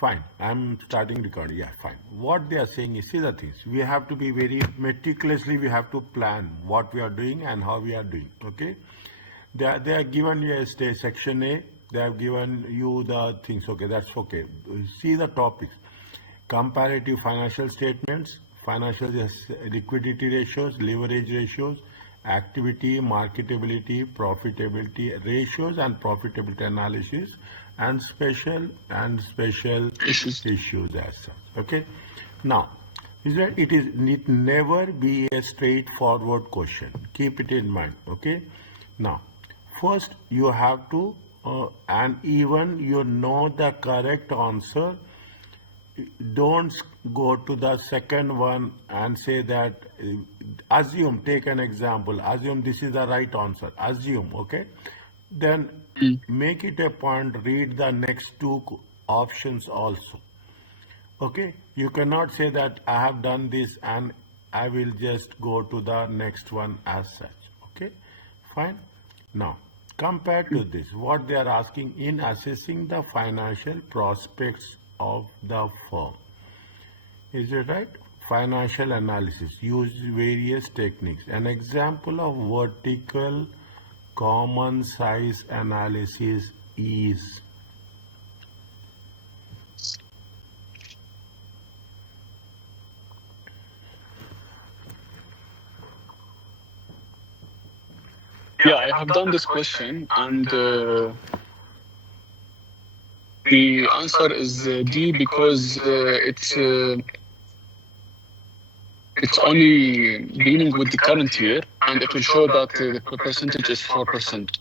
Fine. I'm starting recording. Yeah, fine. What they are saying is, see the things. We have to be very meticulously, we have to plan what we are doing and how we are doing. Okay. They are given you a section A. They have given you the things. Okay, that's okay. See the topics. Comparative financial statements, financial liquidity ratios, leverage ratios, activity, marketability, profitability ratios, and profitability analysis, and special issues as such. Okay. Now, is that it never be a straightforward question. Keep it in mind. Okay. Now, first you have to, and even you know the correct answer, don't go to the second one and say that, assume, take an example, assume this is the right answer, assume, okay? Then make it a point, read the next two options also. Okay, you cannot say that I have done this and I will just go to the next one as such. Okay, fine. Now, compared to this, what they are asking in assessing the financial prospects of the firm. Is it right? Financial analysis. Use various techniques. An example of vertical common size analysis is. Yeah, I have done this question, and the answer is D, because it's only dealing with the current year, and it will show that the percentage is 4%.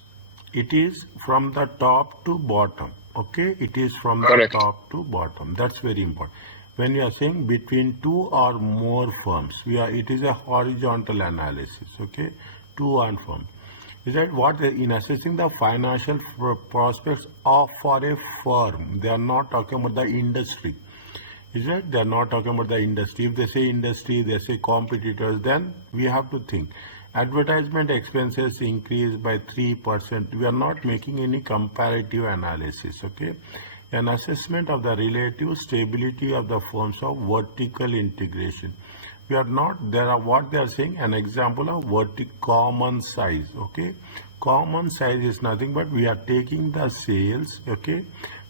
It is from the top to bottom. Okay, it is from Correct. the top to bottom. That's very important. When we are saying between two or more firms, it is a horizontal analysis. Okay, two and firm. Is that what in assessing the financial prospects of for a firm? They are not talking about the industry. Is that they are not talking about the industry. If they say industry, they say competitors, then we have to think. Advertisement expenses increased by 3%. We are not making any comparative analysis. Okay, an assessment of the relative stability of the firms of vertical integration. We are not, there are what they are saying, an example of vertical common size. Okay, common size is nothing but we are taking the sales. Okay,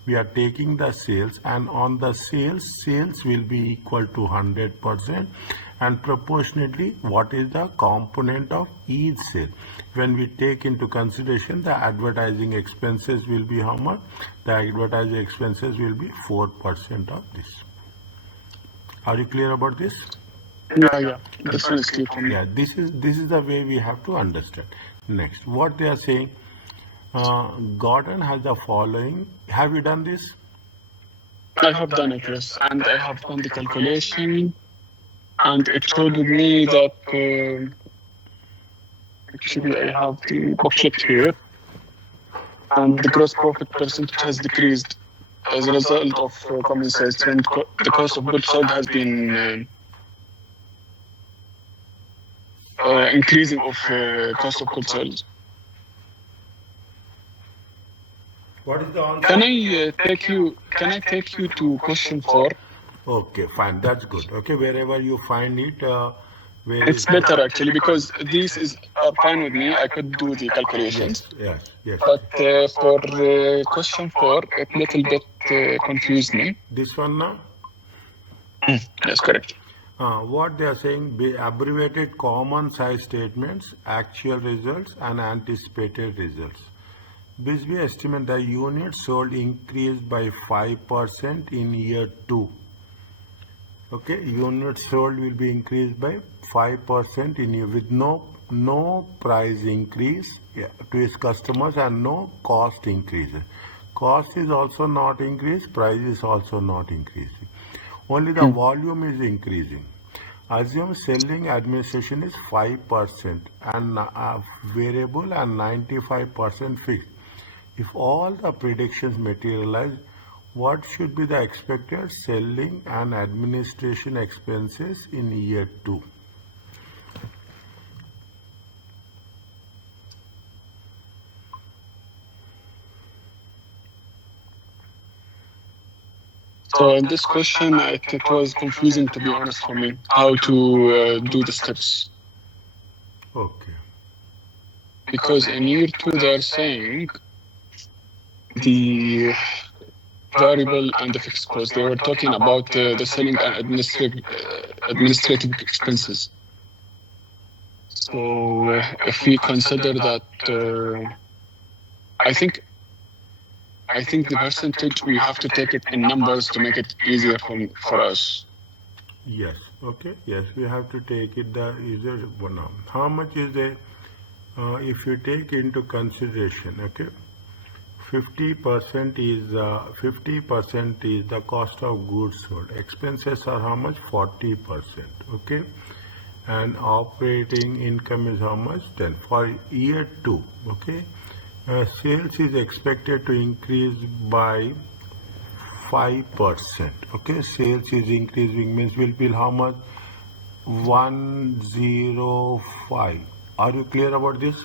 we are taking the sales, and on the sales will be equal to 100%, and proportionately what is the component of each sale. When we take into consideration the advertising expenses will be how much? The advertising expenses will be 4% of this. Are you clear about this? Yeah. This one is clear for me. Yeah, this is the way we have to understand. Next, what they are saying, Gordon has the following. Have you done this? I have done it, yes, and I have done the calculation, and it showed me that actually I have the booklet here, and the gross profit percentage has decreased as a result of common size trend. The cost of goods sold has been increasing of cost of goods sold. What is the answer? Can I take you to question 4? Okay, fine. That's good. Okay, wherever you find it, it's better actually, because these are fine with me. I could do the calculations. Yes. But for question 4, it little bit confused me. This one now? That's correct. What they are saying, abbreviated common size statements, actual results and anticipated results. BISB estimate the units sold increased by 5% in year 2. Okay, units sold will be increased by 5% in year with no price increase to its customers and no cost increase. Cost is also not increased, price is also not increasing. Only the volume is increasing. Assume selling administration is 5% and variable and 95% fixed. If all the predictions materialize, what should be the expected selling and administration expenses in year 2? So in this question, it was confusing, to be honest, for me, how to do the steps. Okay. Because in year 2, they're saying the variable and the fixed cost. They were talking about the selling and administrative expenses. So if we consider that, I think the percentage, we have to take it in numbers to make it easier for us. Yes. Okay. Yes, we have to take it. Is there one? How much is the? If you take into consideration, okay, 50% is 50% is the cost of goods sold. Expenses are how much? 40%. Okay, and operating income is how much? 10 for year 2. Okay, sales is expected to increase by 5%. Okay, sales is increasing means will be how much? 105. Are you clear about this?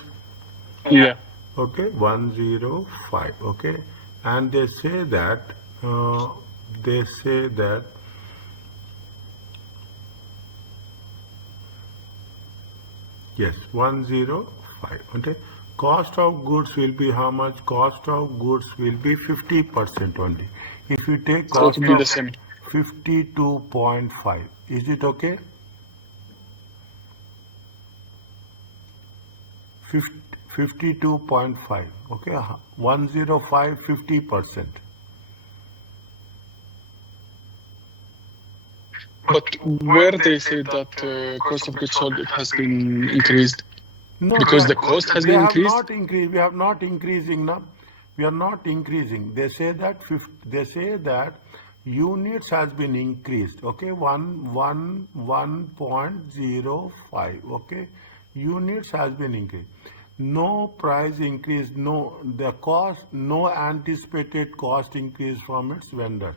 Yeah. Okay, 105. Okay, and they say that yes, 105. Okay, cost of goods will be how much? Cost of goods will be 50% only. If you take So it cost will be the of same. 52.5, is it okay? 52.5. Okay, 105, 50%. But where they say that cost of goods sold, it has been increased? No, Because the cost has they been have increased? not increased. We have not increasing now. We are not increasing. They say that units has been increased. Okay, 1.05. Okay, units has been increased. No price increase. No, the cost. No anticipated cost increase from its vendor.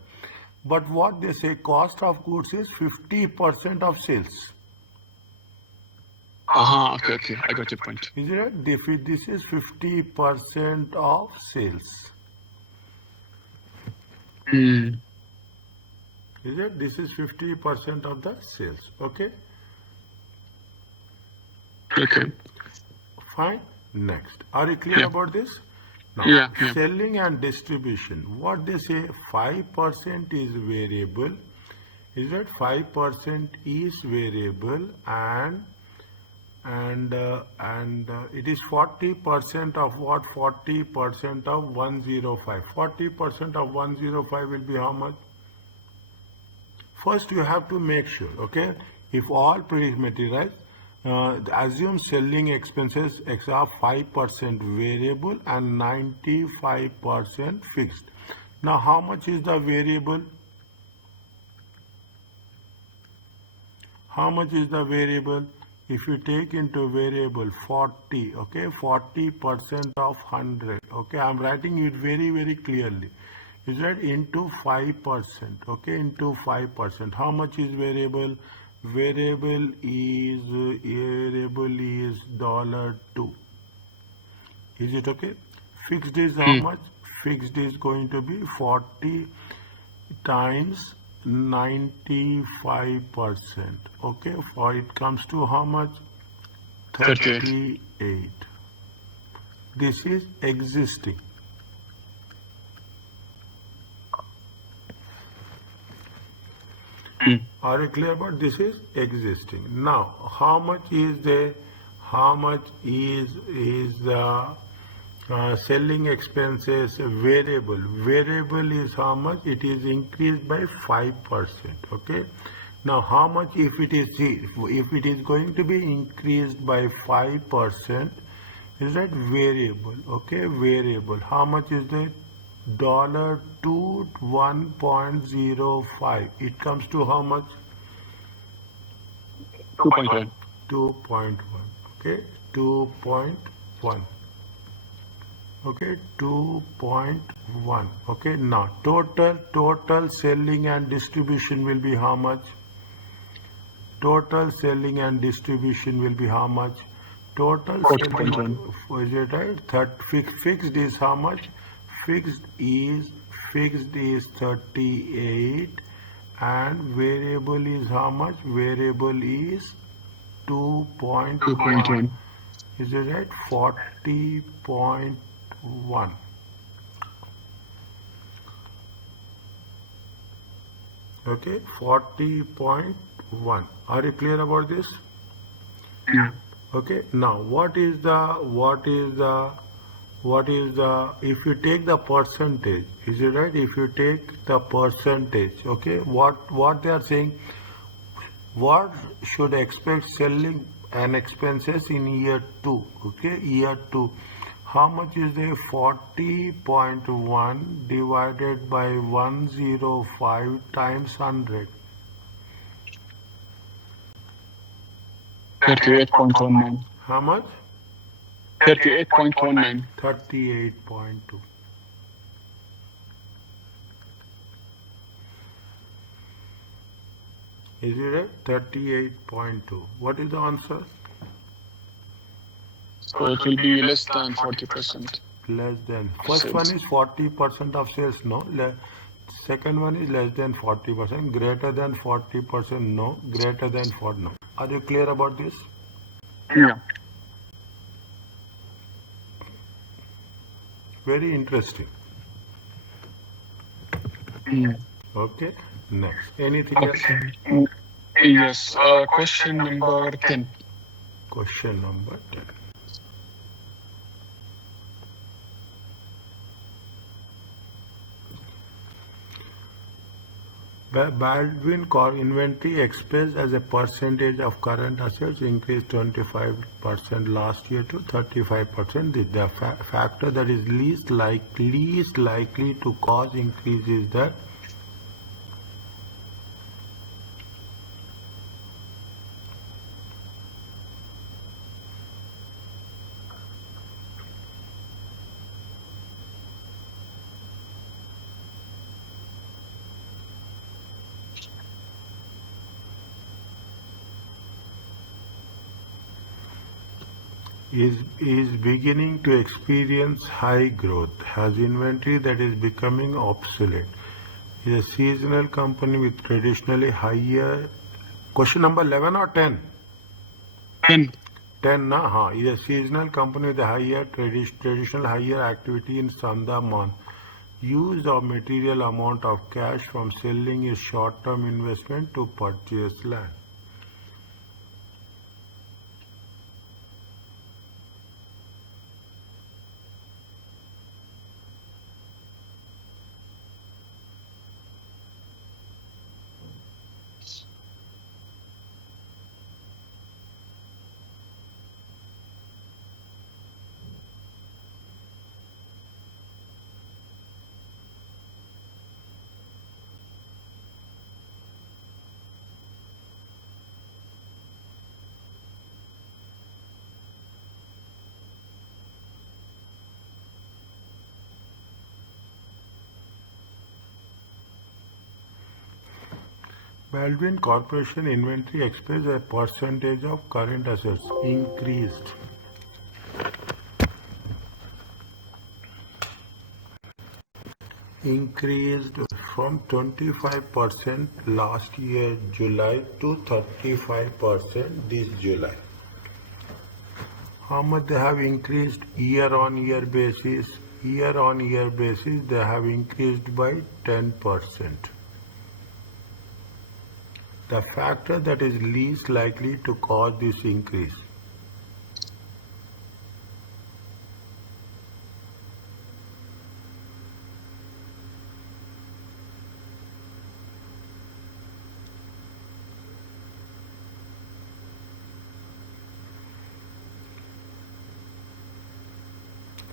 But what they say, cost of goods is 50% of sales. Okay, I got your point. Is it? This is 50% of sales. Mm. Is it? This is 50% of the sales. Okay? Okay. Fine. Next. Are you clear Yeah. about this? Now, Yeah. selling and distribution. What they say, 5% is variable. Is it? 5% is variable and it is 40% of what? 40% of 105. 40% of 105 will be how much? First, you have to make sure, okay, if all materials, assume selling expenses are 5% variable and 95% fixed. Now, how much is the variable? How much is the variable? If you take into variable 40, okay, 40% of 100, okay, I'm writing it very, very clearly. Is that into 5%, okay, into 5%. How much is variable? Variable is $2. Is it okay? Fixed is how much? Fixed is going to be 40 times 95%. Okay, for it comes to how much? 38. This is existing. Are you clear about this? Is existing. Now, how much is the selling expenses variable? Variable is how much? It is increased by 5%. Okay. Now, how much if it is going to be increased by 5%? Is that variable? Okay, variable. How much is that? $2 1.05. It comes to how much? 2.1. 2.1. Okay, 2.1. Okay, 2.1. Okay, now total selling and distribution will be how much? Total selling and distribution will be how much? Total selling, is it right? Fixed is how much? Fixed is fixed is 38 and variable is how much? Variable is 2.1. 2.1. Is it right? 40.1. Okay, 40.1. Are you clear about this? Yeah. Okay, now what is the if you take the percentage, is it right? If you take the percentage, okay, what they are saying, what should expect selling and expenses in year 2, okay, year 2. How much is the 40.1 divided by 105 times 100? 38.19. How much? 38.19. 38.2. Is it right? 38.2. What is the answer? So it will be less than 40%. Less than. First one is 40% of sales, no. Second one is less than 40%. Greater than 40%, no. Greater than 40, no. Are you clear about this? Yeah. Very interesting. Okay. Next. Anything else? Okay. Yes. Question number 10. Question number 10. Baldwin inventory expressed as a percentage of current assets increased 25% last year to 35%. The factor that is least likely to cause increase is that is beginning to experience high growth, has inventory that is becoming obsolete, is a seasonal company with traditionally higher. Question number 11 or 10? 10. 10 na? Ha. Is a seasonal company with a higher traditional higher activity in Sanda month. Use of material amount of cash from selling is short-term investment to purchase land. Baldwin Corporation inventory expressed a percentage of current assets increased. Increased from 25% last year July to 35% this July. How much they have increased year on year basis? Year on year basis they have increased by 10%. The factor that is least likely to cause this increase.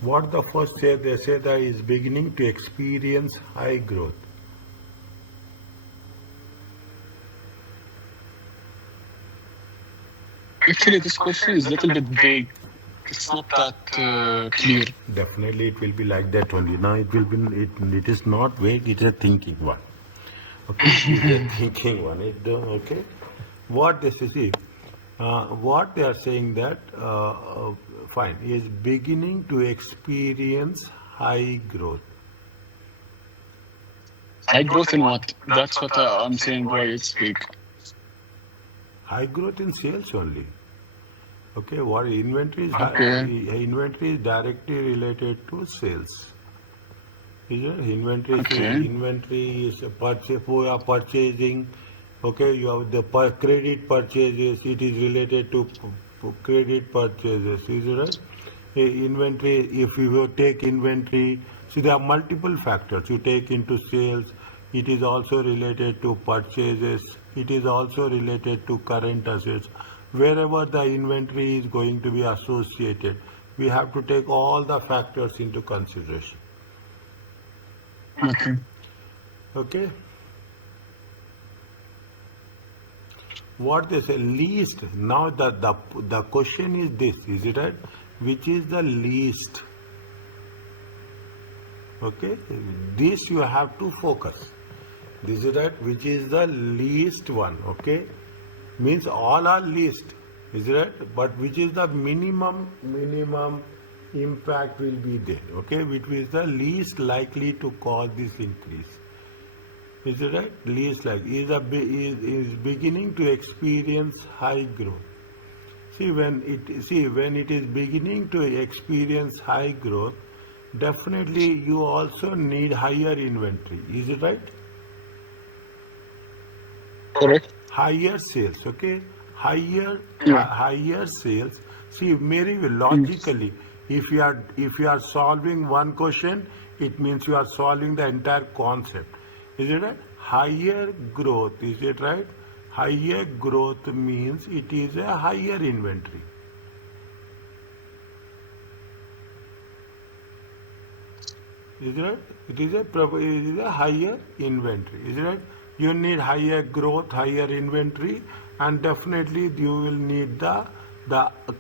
What the first say? They say that is beginning to experience high growth. Actually, this question is a little bit vague. It's not that clear. Definitely, it will be like that only. Now, it will be. It is not vague. It is a thinking one. Okay, it is a thinking one. Okay. What they say? What they are saying that fine is beginning to experience high growth. High growth in what? That's what I'm saying. Why it's big. High growth in sales only. Okay, what inventory is Okay. inventory is directly related to sales. Is it? Okay. Inventory is a purchase. We are purchasing. Okay, you have the credit purchases. It is related to credit purchases. Is it right? Inventory. If you take inventory, see there are multiple factors you take into sales. It is also related to purchases. It is also related to current assets. Wherever the inventory is going to be associated, we have to take all the factors into consideration. Okay. Okay, what they say least. Now the question is this, is it right? Which is the least? Okay, this you have to focus. This is right, which is the least one. Okay, means all are least, is it right? But which is the minimum impact will be there. Okay, which is the least likely to cause this increase. Is it right? Least like is beginning to experience high growth. When it is beginning to experience high growth, definitely you also need higher inventory. Is it right? Correct. Higher sales. Okay, Yeah. higher sales. See, very Mm. logically, if you are solving one question, it means you are solving the entire concept. Is it right? Higher growth. Is it right? Higher growth means it is a higher inventory. Is it right? It is a higher inventory. Is it right? You need higher growth, higher inventory, and definitely you will need the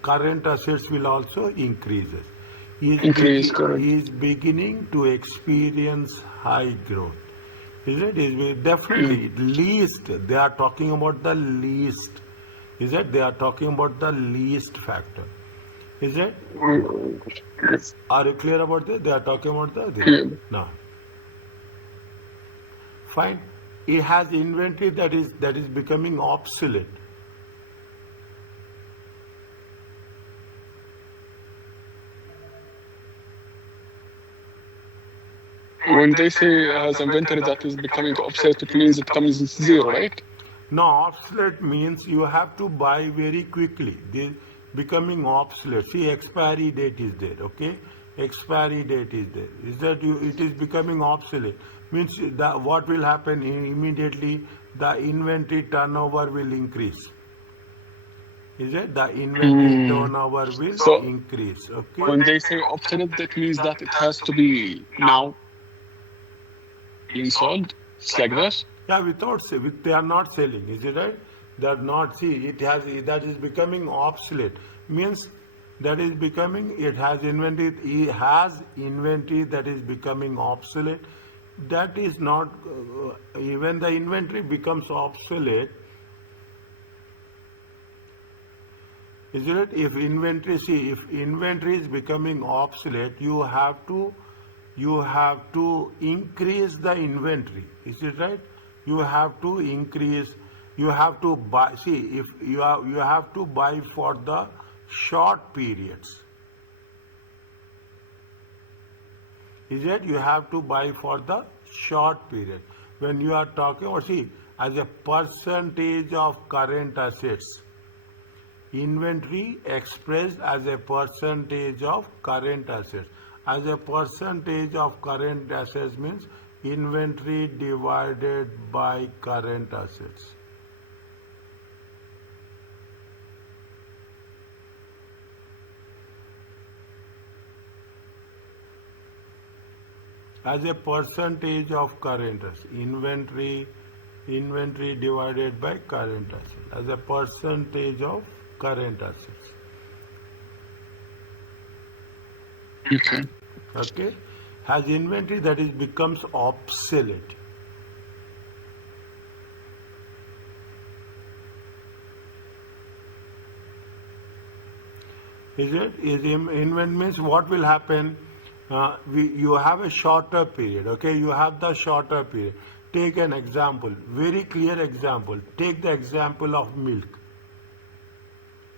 current assets will also increases. Increase. Correct. He is beginning to experience high growth. Is it? Mm. Definitely least. They are talking about the least. Is it? They are talking about the least factor. Is it? Yes. Are you clear about this? They are talking about the this. Yeah. Now, fine. It has inventory that is becoming obsolete. When they say has inventory that is becoming obsolete, it means it comes zero, right? Now, obsolete means you have to buy very quickly. This becoming obsolete. See, expiry date is there. Okay, expiry date is there. Is that you? It is becoming obsolete. Means that what will happen immediately? The inventory turnover will increase. Is it? The inventory Mm. turnover will So increase. Okay. when they say obsolete, that means that it has to be now being sold. It's like this. Yeah, they are not selling. Is it right? They are not. See, it has that is becoming obsolete. Means that is becoming. It has inventory. It has inventory that is becoming obsolete. That is not. When the inventory becomes obsolete, is it? If inventory is becoming obsolete, you have to increase the inventory. Is it right? You have to increase. You have to buy. See, if you have to buy for the short periods. Is it? You have to buy for the short period. When you are talking, or see, as a percentage of current assets. Inventory expressed as a percentage of current assets. As a percentage of current assets means inventory divided by current assets. As a percentage of current assets. Inventory divided by current assets. As a percentage of current assets. Okay. Okay, has inventory that is becomes obsolete. Is it? Is invent means what will happen You have a shorter period, okay? You have the shorter period. Take an example, very clear example. Take the example of milk.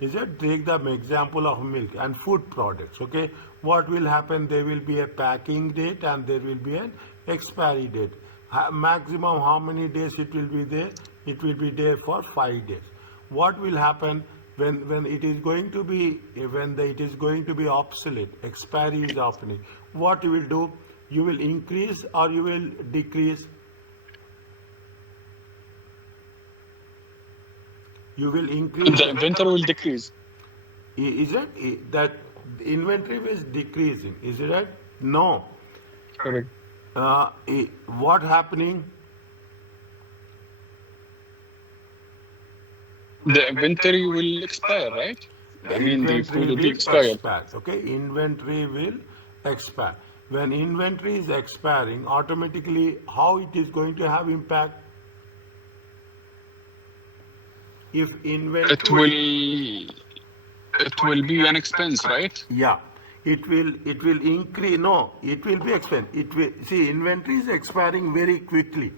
Is it? Take the example of milk and food products, okay? What will happen? There will be a packing date and there will be an expiry date. Maximum how many days it will be there? It will be there for 5 days. What will happen when it is going to be it is going to be obsolete? Expiry is happening. What you will do? You will increase or you will decrease? You will increase. The inventory will decrease. Is it that inventory is decreasing? Is it right? No. Correct. What happening? The inventory will expire, right? I mean, the food Inventory will be will expired. expire. Okay, inventory will expire. When inventory is expiring, automatically how it is going to have impact? If It inventory, will be an expense, right? yeah, it will increase. No, it will be expense. It will see inventory is expiring very quickly.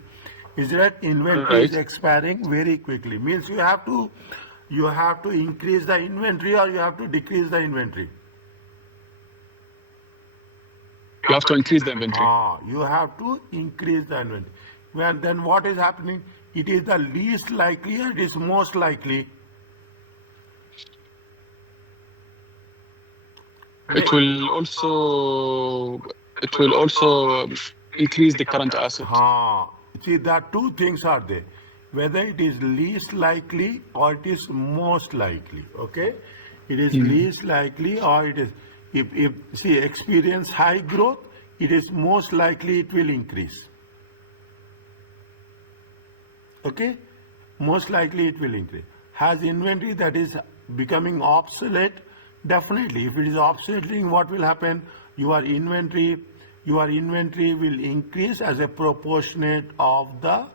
Is that inventory is Right. expiring very quickly? Means you have to increase the inventory or you have to decrease the inventory. You have to increase the inventory. You have to increase the inventory. When then what is happening? It is the least likely or it is most likely? It will also increase the current asset. See, the two things are there. Whether it is least likely or it is most likely. Okay, it is least likely or it is if see experience high growth, it is most likely it will increase. Okay, most likely it will increase. Has inventory that is becoming obsolete? Definitely. If it is obsolete, what will happen? Your inventory will increase as a proportionate of the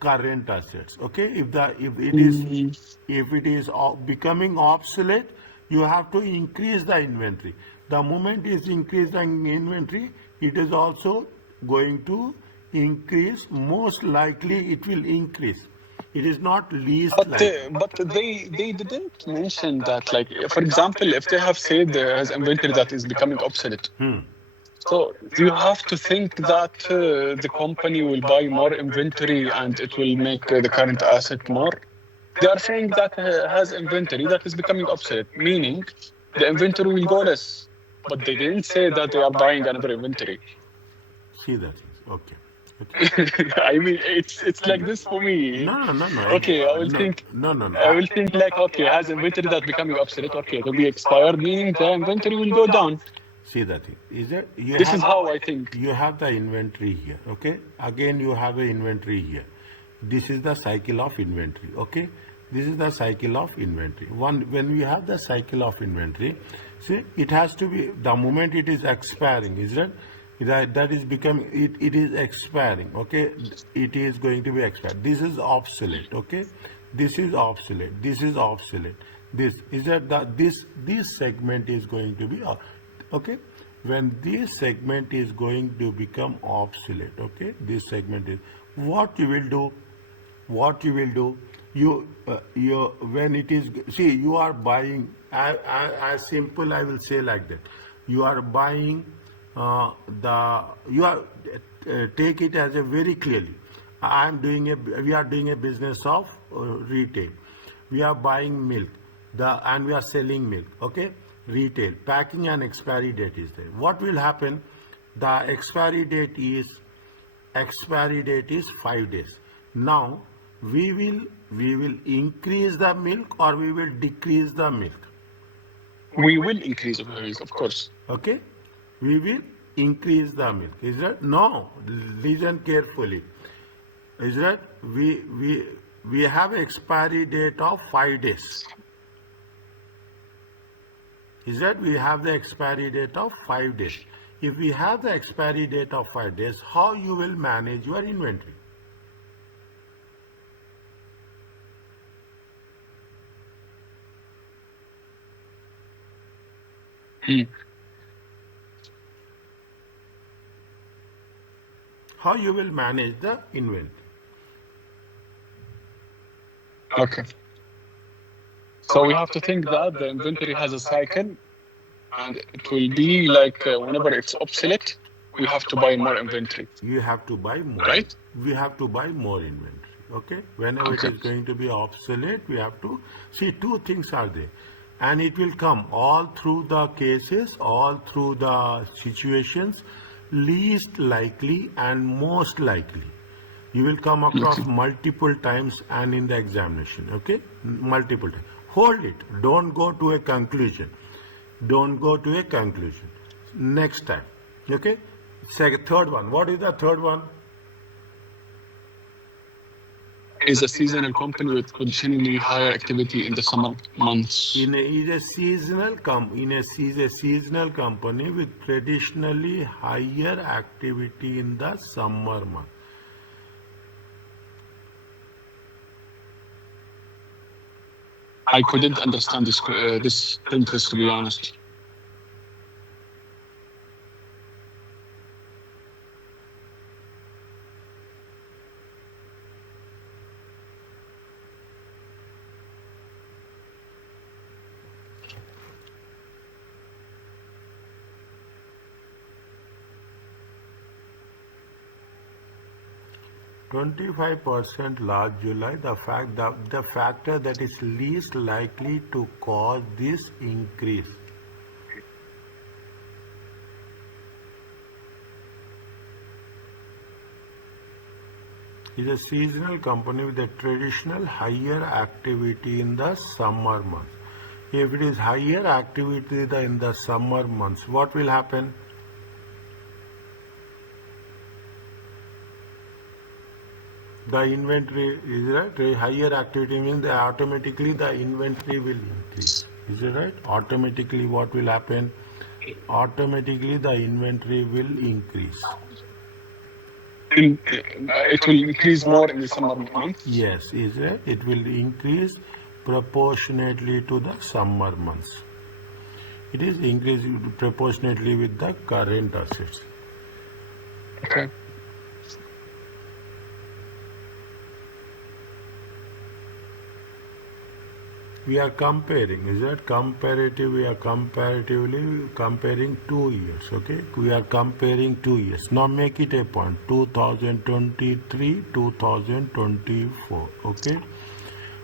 current assets. Okay, if it is becoming obsolete, you have to increase the inventory. The moment is increased in inventory, it is also going to increase. Most likely it will increase. It is not least likely. But they didn't mention that. Like, for example, if they have said there has inventory that is becoming obsolete, so you have to think that the company will buy more inventory and it will make the current asset more. They are saying that has inventory that is becoming obsolete, meaning the inventory will go less. But they didn't say that they are buying another inventory. See the things. Okay. I mean, it's like this for me. No, no, no, no. Okay, No, no, no, no. I will think like, okay, has inventory that becoming obsolete? Okay, it will be expired, meaning the inventory will go down. See the thing. Is that you This have is how I think. you have the inventory here. Okay. Again, you have a inventory here. This is the cycle of inventory. Okay. This is the cycle of inventory. When we have the cycle of inventory, see, it has to be the moment it is expiring. Is that is becoming it is expiring. Okay. It is going to be expired. This is obsolete. Okay. This is obsolete. This is obsolete. This is this segment is going to be okay. When this segment is going to become obsolete, okay, this segment is what you will do. What you will do, you when it is, see, you are buying as simple, I will say like that. You are buying the you are take it as a very clearly. We are doing a business of retail. We are buying milk, and we are selling milk. Okay, retail, packing and expiry date is there. What will happen? The expiry date is 5 days. Now we will increase the milk or we will decrease the milk. We will increase the price, of course. Okay, we will increase the milk. Is that no? Listen carefully. Is that we have expiry date of 5 days. Is that we have the expiry date of 5 days. If we have the expiry date of 5 days, how you will manage your inventory? How you will manage the inventory? Okay. So we have to think that the inventory has a cycle, and it will be like whenever it's obsolete, we have to buy more inventory, You have to buy more. right? We have to buy more inventory. Okay. Whenever it Okay. is going to be obsolete, we have to see two things are there, and it will come all through the cases, all through the situations, least likely and most likely. You will come across multiple times and in the examination. Okay, multiple times. Hold it. Don't go to a conclusion. Don't go to a conclusion. Next time. Okay. Third one. What is the third one? Is a seasonal company with traditionally higher activity in the summer months. Is a seasonal seasonal company with traditionally higher activity in the summer month. I couldn't understand this sentence, to be honest. %25% last July, the factor that is least likely to cause this increase. Is a seasonal company with a traditional higher activity in the summer months. If it is higher activity in the summer months, what will happen? The inventory is right. Higher activity means that automatically the inventory will increase. Is it right? Automatically, what will happen? Automatically, the inventory will increase. It will increase more in the summer months. Yes, is it? It will increase proportionately to the summer months. It is increasing proportionately with the current assets. Okay. We are comparing, is that comparative? We are comparatively comparing 2 years, okay? We are comparing 2 years. Now make it a point, 2023, 2024, okay?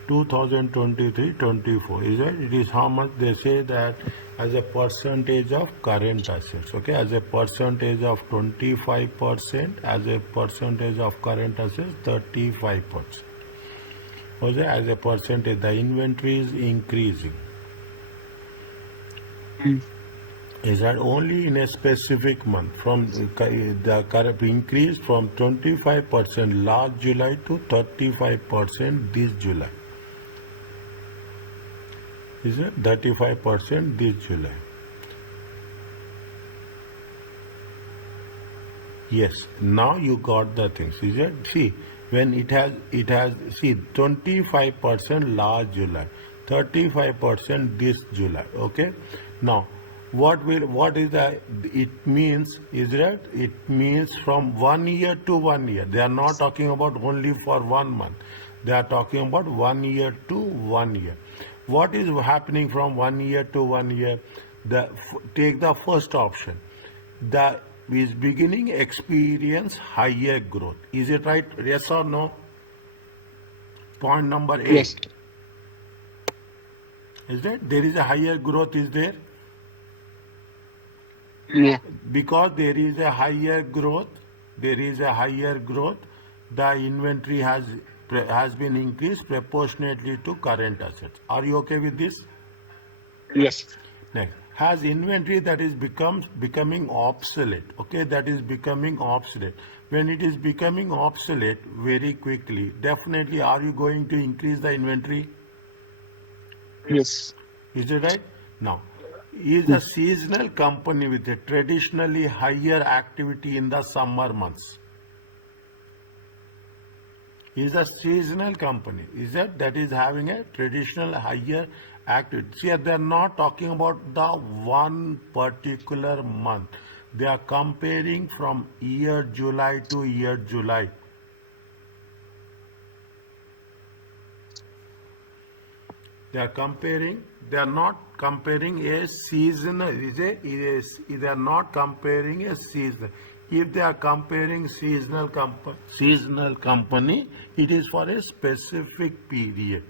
2023-24, is that? It is how much they say that as a percentage of current assets, okay? As a percentage of 25%, as a percentage of current assets, 35%. As a percentage, the inventory is increasing. Is that only in a specific month from the increase from 25% last July to 35% this July? Is it 35% this July? Yes. Now you got the things. Is it? See. When it has see 25% last July, 35% this July. Okay. Now, what is the? It means, is that it means from 1 year to 1 year. They are not talking about only for 1 month. They are talking about 1 year to 1 year. What is happening from 1 year to 1 year? Take the first option. The is beginning experience higher growth. Is it right? Yes or no? Point number 8. Yes. Is that there is a higher growth? Is there? Yeah. Because there is a higher growth. There is a higher growth. The inventory has been increased proportionately to current assets. Are you okay with this? Yes. Next, has inventory that is becoming obsolete. Okay, that is becoming obsolete. When it is becoming obsolete very quickly, definitely are you going to increase the inventory? Yes. Is it right? Now, is a seasonal company with a traditionally higher activity in the summer months. Is a seasonal company. Is that is having a traditional higher activity. See, they are not talking about the one particular month. They are comparing from year July to year July. They are comparing, they are not comparing a seasonal, they are not comparing a season. If they are comparing seasonal company, it is for a specific period.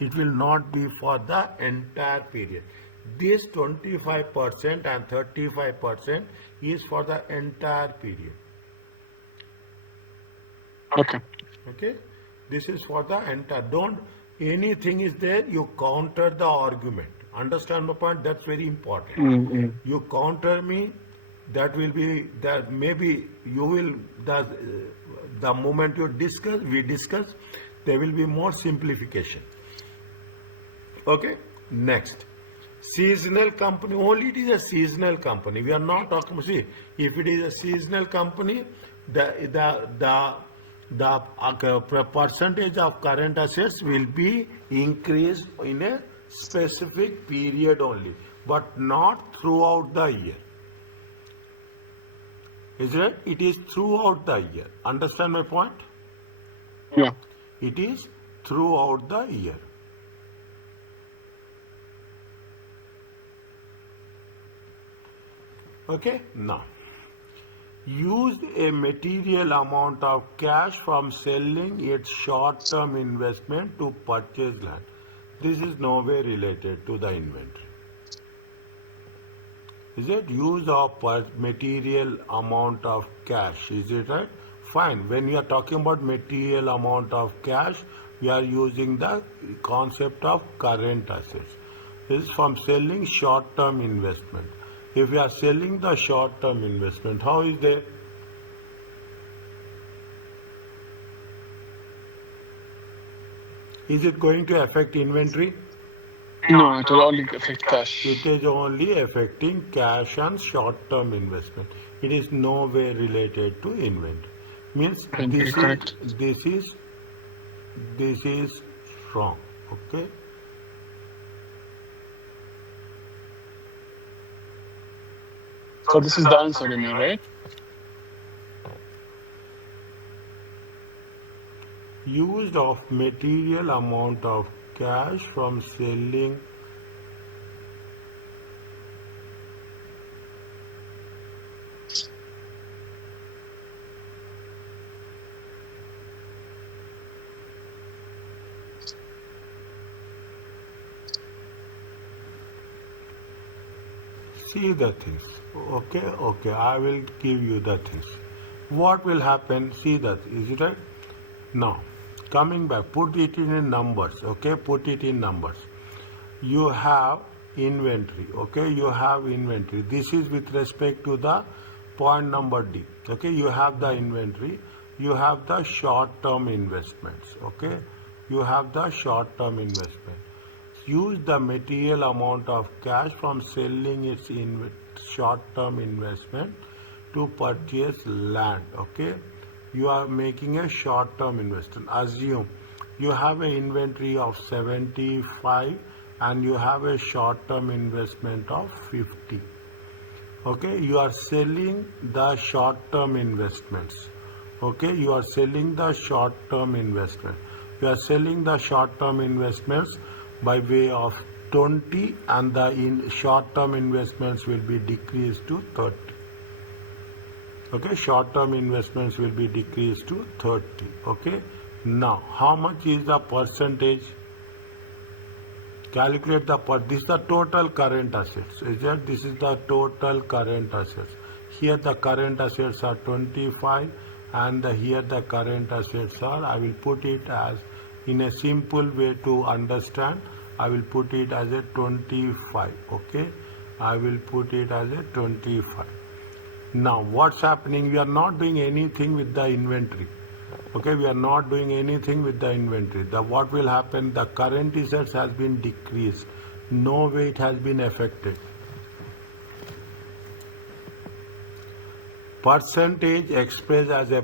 It will not be for the entire period. This 25% and 35% is for the entire period. Okay. Okay, this is for the entire. Don't anything is there. You counter the argument. Understand my point? That's very important. Mm-hmm. You counter me. That will be that. Maybe you will the moment you discuss, we discuss. There will be more simplification. Okay. Next, seasonal company. Only it is a seasonal company. We are not talking. See, if it is a seasonal company, the percentage of current assets will be increased in a specific period only, but not throughout the year. Is it? It is throughout the year. Understand my point? Yeah. It is throughout the year. Okay, now used a material amount of cash from selling its short-term investment to purchase land. This is nowhere related to the inventory. Is it use of material amount of cash? Is it right? Fine. When we are talking about material amount of cash, we are using the concept of current assets. This is from selling short-term investment. If we are selling the short-term investment, how is there? Is it going to affect inventory? No, it will only affect cash. It is only affecting cash and short-term investment. It is no way related to inventory. Means Correct. this is wrong. Okay. So this is the answer, you mean, right? Used of material amount of cash from selling see the things. Okay, I will give you the things. What will happen? See that, is it right? Now, coming back, put it in numbers, okay? Put it in numbers. You have inventory, okay? You have inventory. This is with respect to the point number D, okay? You have the inventory. You have the short-term investments, okay? You have the short-term investment. Use the material amount of cash from selling its short-term investment to purchase land, okay? You are making a short-term investment. Assume you have an inventory of 75 and you have a short-term investment of 50. Okay, you are selling the short-term investments. Okay, you are selling the short-term investment. You are selling the short-term investments by way of 20 and the short-term investments will be decreased to 30. Okay, short-term investments will be decreased to 30. Okay, now how much is the percentage? Calculate this is the total current assets. Is that this is the total current assets? Here the current assets are 25 and here the current assets are, I will put it as in a simple way to understand, I will put it as a 25. Okay, I will put it as a 25. Now what's happening? We are not doing anything with the inventory. Okay, we are not doing anything with the inventory. What will happen? The current assets has been decreased. No way it has been affected. Percentage expressed as a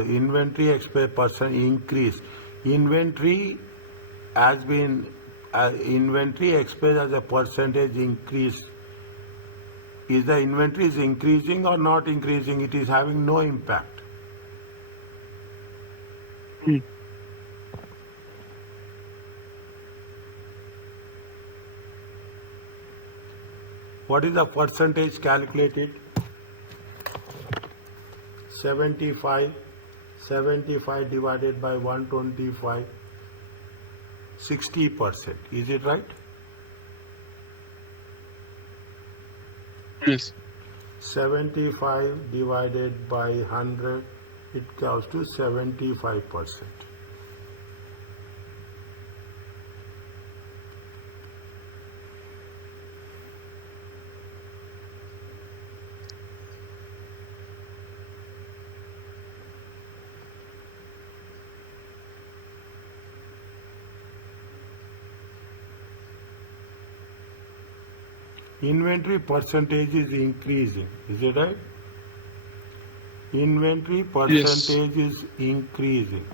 inventory expressed percent increase. Inventory has been inventory expressed as a percentage increase. is the inventory is increasing or not increasing? It is having no impact. What is the percentage calculated? 75 divided by 125, 60%. Is it right? Yes. 75 divided by 100, it comes to 75%. Inventory percentage is increasing. Is it right? Inventory percentage is increasing.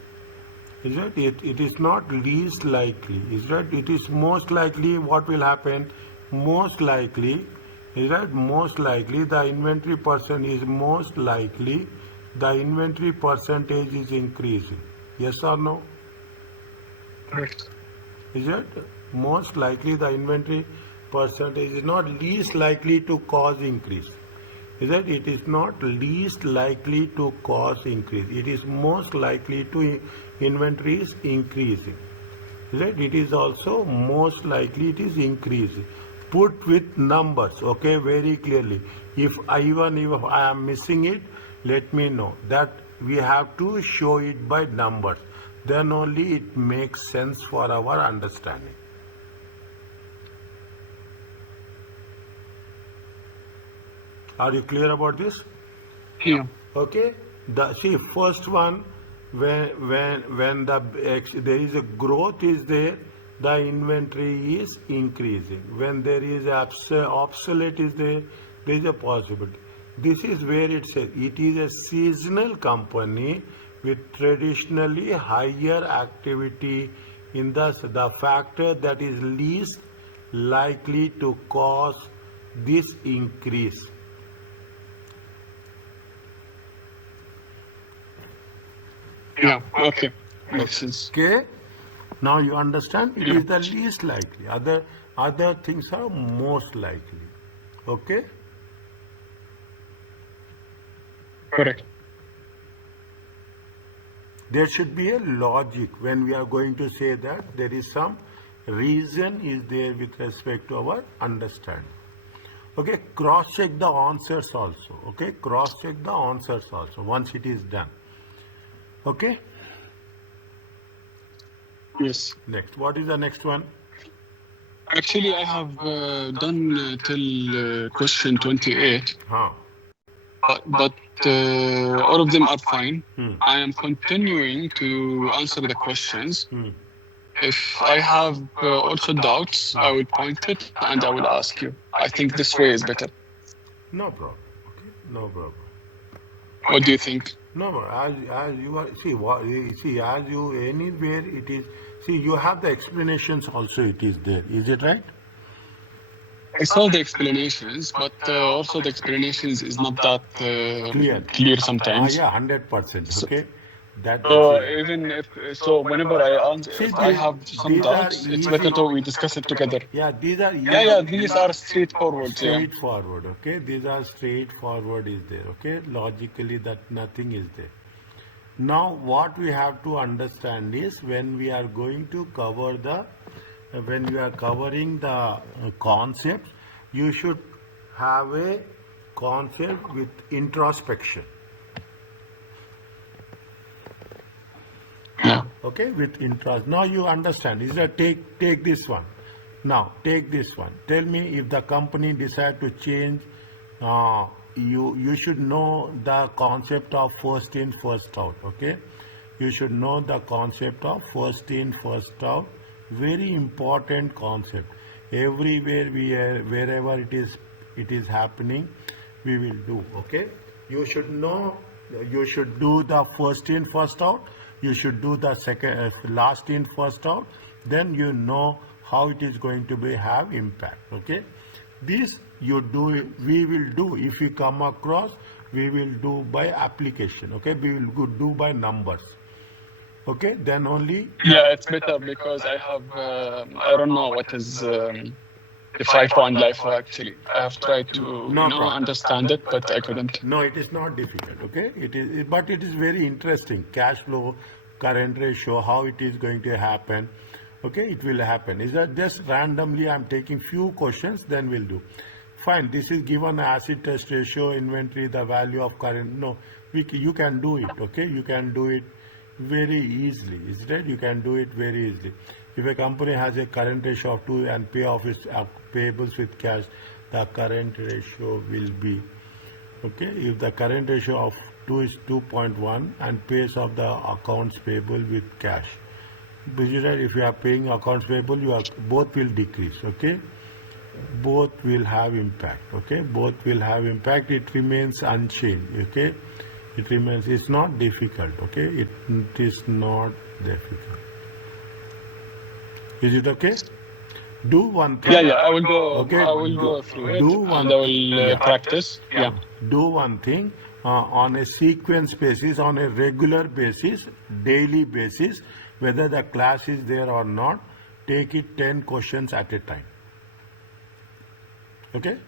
Is it? It is not least likely. Is that? It is most likely. What will happen? Most likely. Is that? Most likely the inventory percent is most likely the inventory percentage is increasing. Yes or no? Correct. Is it? Most likely the inventory percentage is not least likely to cause increase. Is that? It is not least likely to cause increase. It is most likely to inventory is increasing. Is that? It is also most likely it is increasing. Put with numbers, okay, very clearly. If I am missing it, let me know. That we have to show it by numbers. Then only it makes sense for our understanding. Are you clear about this? Yeah. Okay. See, first one, when there is a growth is there, the inventory is increasing. When there is obsolete is there is a possibility. This is where it says it is a seasonal company with traditionally higher activity in the factor that is least likely to cause this increase. Yeah. Okay. Makes sense. Okay. Now you understand it is the least likely. Other things are most likely. Okay. Correct. There should be a logic when we are going to say that there is some reason is there with respect to our understanding. Okay. Cross check the answers also. Okay. Cross check the answers also once it is done. Okay. Yes. Next. What is the next one? Actually, I have done till question 28, Huh. but all of them are fine. I am continuing to answer the questions. If I have also doubts, I will point it and I will ask you. I think this way is better. No problem. Okay. No problem. What do you think? No, as you are as you anywhere it is. See, you have the explanations also. It is there. Is it right? I saw the explanations, but also the explanations is not that clear sometimes. Yeah, 100%. Okay, that. So even if whenever I answer, See, if I have some these are doubts, it's easy. better to we discuss it together. Yeah, these are easy. Yeah, these are straightforward. Straightforward. Okay, these are straightforward. Is there? Okay, logically that nothing is there. Now, what we have to understand is when we are going to cover when you are covering the concepts, you should have a concept with introspection. Yeah. Okay, with interest. Now you understand. Is that take this one. Now take this one. Tell me if the company decide to change. You should know the concept of first in first out. Okay, you should know the concept of first in first out. Very important concept. Everywhere wherever it is happening, we will do. Okay, you should know. You should do the first in first out. You should do the second last in first out. Then you know how it is going to have impact. Okay. This you do, we will do. If we come across, we will do by application. Okay, we will do by numbers. Okay, then only. Yeah, it's better because I have I don't know what is the FIFO and LIFO actually. I have tried to No problem. understand it, but I couldn't. No, it is not difficult. Okay, but it is very interesting. Cash flow, current ratio, how it is going to happen. Okay, it will happen. Is that just randomly? I'm taking few questions, then we'll do. Fine. This is given acid test ratio, inventory, the value of current. No, you can do it. Okay, you can do it very easily. Is that you can do it very easily. If a company has a current ratio of 2 and pay off its payables with cash, the current ratio will be, okay, if the current ratio of 2 is 2.1 and pays off the accounts payable with cash. If you are paying accounts payable, both will decrease. Okay, both will have impact. Okay, both will have impact. It remains unchanged. Okay, it remains. It's not difficult. Okay, it is not difficult. Is it okay? Do one thing. Yeah, I will go. Okay, I will go through it, do one. and I will practice. Yeah. Do one thing on a sequence basis, on a regular basis, daily basis, whether the class is there or not. Take it 10 questions at a time. Okay.